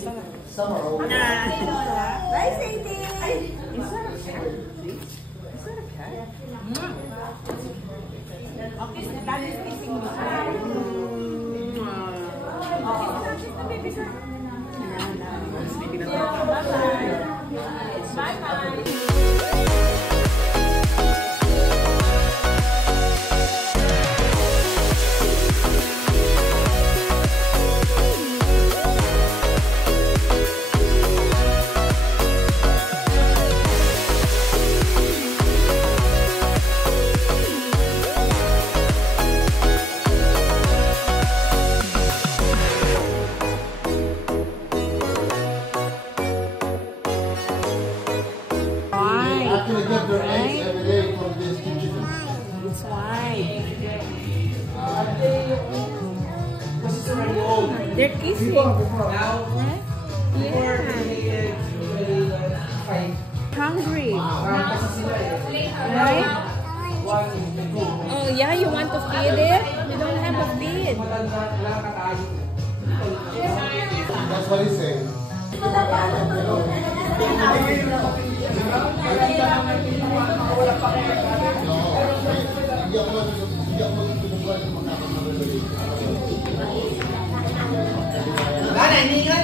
Some are old. Bye, Sadie. Is that a cat? Is that a cat? Okay, so that is kissing me. Okay, so baby, sir. Bye-bye. Bye-bye. Actually get their eggs every day from this kitchen. It's white. They're kissing. Right? Yeah. Hungry. Right? Oh yeah, you want to feed it? You don't have a feed. That's what he's saying.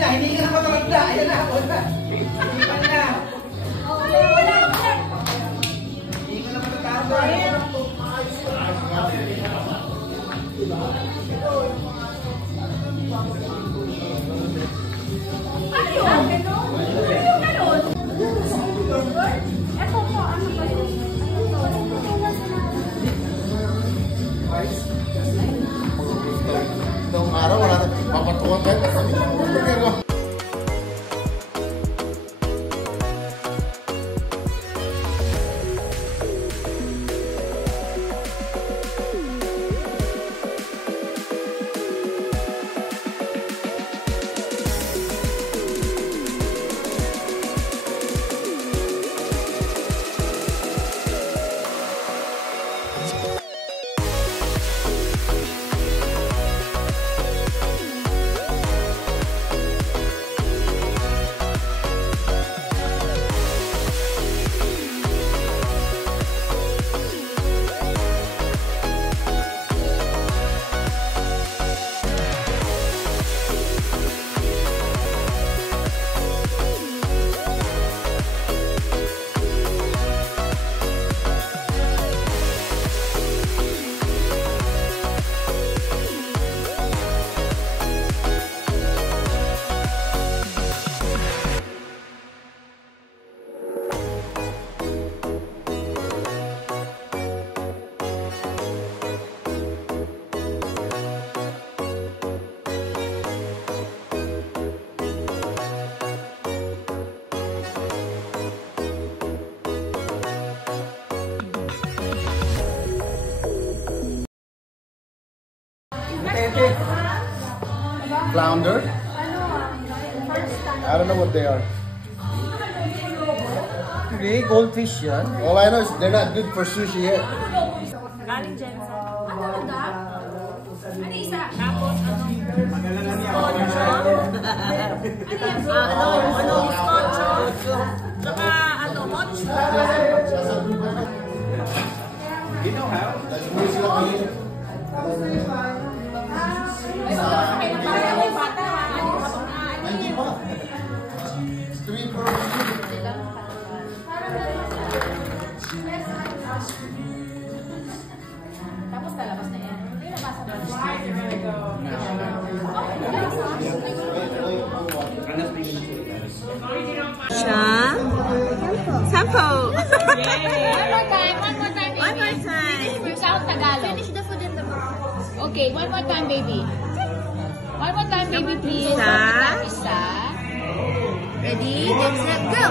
Hindi ka na matanda. Ayan na, wala. Hindi ka na. Hindi ka na matanda. Noong araw, wala na papatukan tayo. Flounder? I don't know what they are. Hindi, goldfish yan. All I know is they're not good for sushi yet. Galing dyan sa... Ano isa? Tapos, saka, monster. You know how? Tapos lalabas na yan. Hindi nabasa ba? Sample. One more time, baby. One more time. Finish South Tagalog. Finish the food in the box. Okay, one more time, baby. One more time, baby, please. Isa. Ready? Get set, go.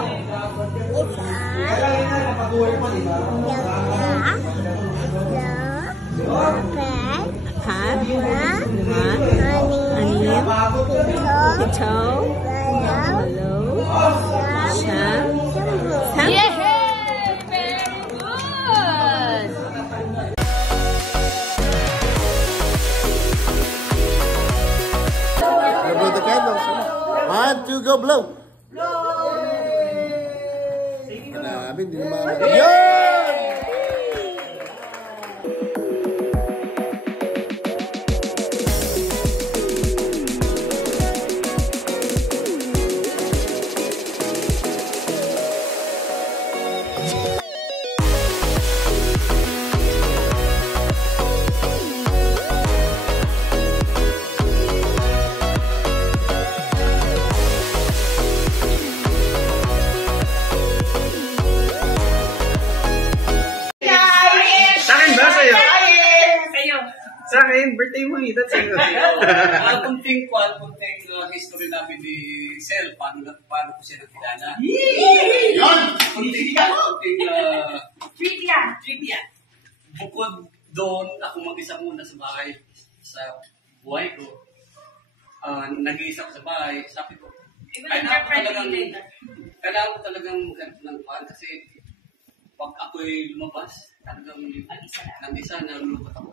Yeah! Very good! Blow the candles. 1, 2, go, blow! Grabe, hindi naman. Yun! Sa akin, birthday mo ito. Kunting history namin ni Sel, paano ko siya nakilala. Yun! Kunting Trivia. bukod doon, ako mag-isa muna sa bahay, sa buhay ko. Nag-iisa ko sa bahay, sabi ko, kailangan ko talagang maghanap ng pan kasi pag ako'y lumabas, talagang nag-isa na lulukot ako.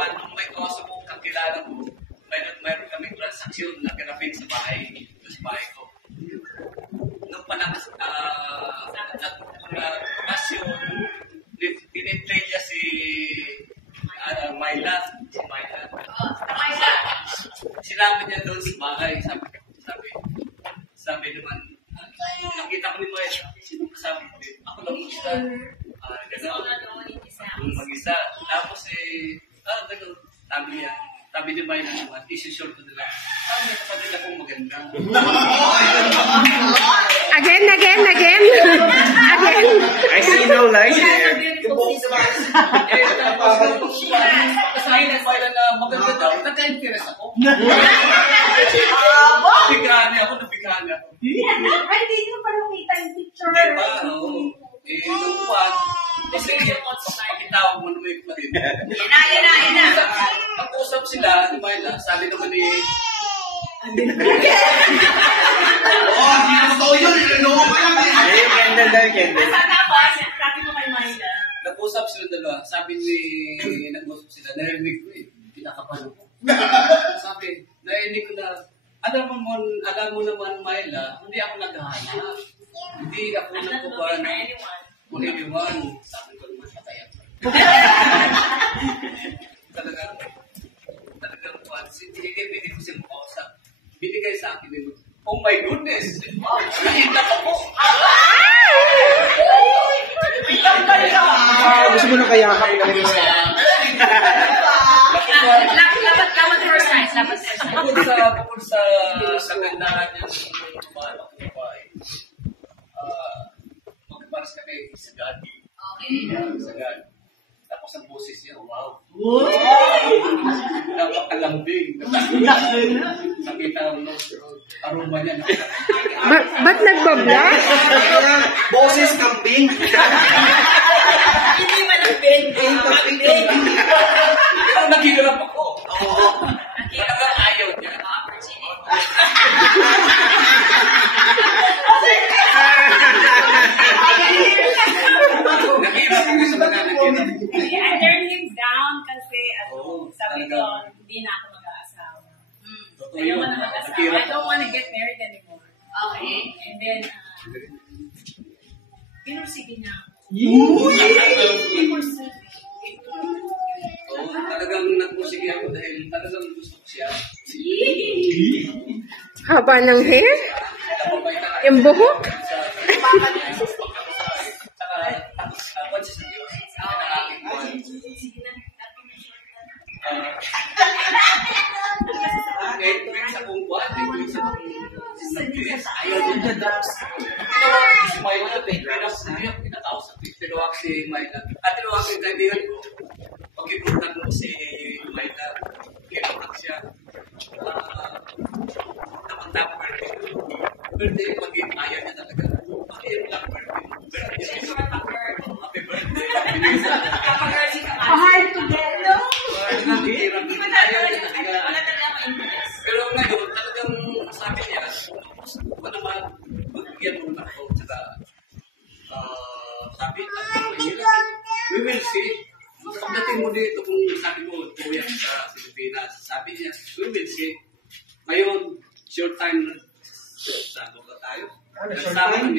Nung may kaso ko kakilala ko, mayroon kaming transaksyon na kinapin sa bahay ko. Nung nagpasyon, piniplay niya si Myla. Sinama niya doon sa bahay. Sabi naman, nakita ko ni Myla. Sino kasama ko din? Ako lang mag-isa. Mag-isa. Tapos sabi ni Myla naman, isi-short ko nila. May kapatid akong maganda. Again. I see no light there. Kasahin ng Myla na maganda daw, nagka-interest ako. Nabigani ako. Ay, hindi ko pa nakita yung picture. Diba? Oo. Nung buwan, kasi pakitawag mo naman yung kapatid. Yan na. Pag-usap sila, di ba yun, sabi naman ni... Hindi na totoo yun. Niloloko ka lang eh. Candle. Sabi mo kay Myla. Nag-usap sila dalawa. Sabi ni... Nag-usap sila. Narinig ko eh. Pinakapalan ko. Sabi, narinig ko na... Alam mo naman, Myla, hindi ako naghahanap. Hindi ako nagkukuhan kung anyone. Sabi ko naman, patay ako. Talagang hindi ko siya makausap. Binigay sa akin yung, oh my goodness! Wow! Nakita ko! Gusto mo na kaya kami kami sa... Bukod sa gandahan niyang babae, magpaparas kami sa gadi. Okay. Tapos ang boses niya, wow. Napakalambing. Nakita mo, aroma niya. Ba't nagbablush? Boses kambing. Hindi man ang bending. Pero naghihirap ako. Oo. Talagang ayaw niya. Naghihirap ako sa mga naghihirap. I turned him down kasi sabi ko, hindi na ako mag-aasawa. I don't want to get married anymore. Okay. And then, pinursige niya ako. Talagang nagpursige ako dahil talagang gusto ko siya. Haba ng hair? Yung buhok? Sa kung buwan, tinawag si Myla. At tinawag si kaibigan ko. Pag-ipuntan mo si Myla, tinawag siya. Napag-tap birthday, pag-ayaw niya talaga. Pag-ayaw lang birthday. Happy birthday. Hard to get, no? Pero ngayon, talagang sabi niya, ano naman, magbigyan mo na ako. Saka, sabi, ang mahirap. will see. Pagdating mo dito, kung sabi mo, tuya sa Pilipinas, sabi niya, we will see. Ngayon, short time na. Sabi ko tayo. Short time?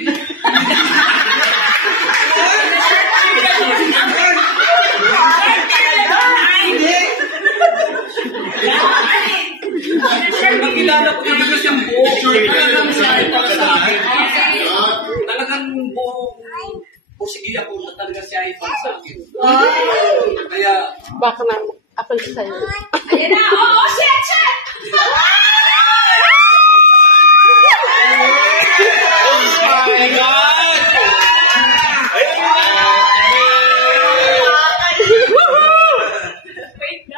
Magkilala ko talaga siyang buo. Talagang siya para sa akin. Talagang buo. Sige ako na talaga siya ay para sa akin. Kaya... Baka na ako sa'yo. Ayan na! Oh, shit! Oh my God!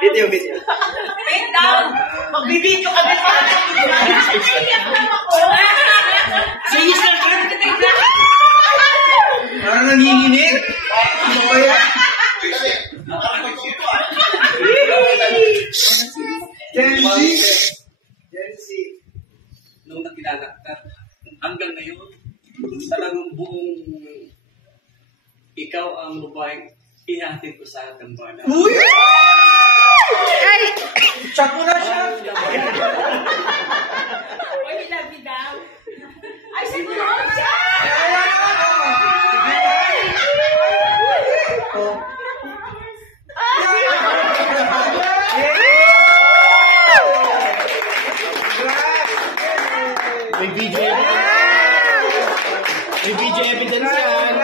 Video. Wait down! Magbibidyo ka din pa. Sayos na ka? Parang nanginginig. Ano kaya? Gen Z. Nung nakilala ka, hanggang ngayon, talagang buong ikaw ang babaeng ihatid ko sa Dambana. Uy! Chat mo na siya. Uy, labi daw. Ay, siguro siya! May video. May video evidence yan.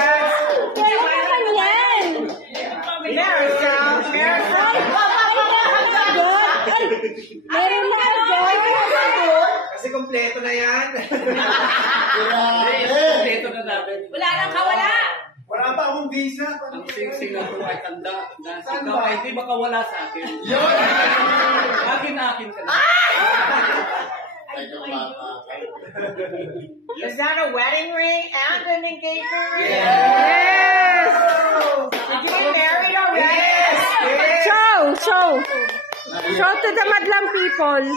Kasi kompleto na yan. Ito na namin. Wala nang kawala! Wala pa akong visa. Ang sing-sing ako ay tanda na ikaw ay di makawala sa akin. Akin ka na. Is that a wedding ring and an engagement ring? Yes! Did you get married already? Yes! Show! Show! Show to the madlang people.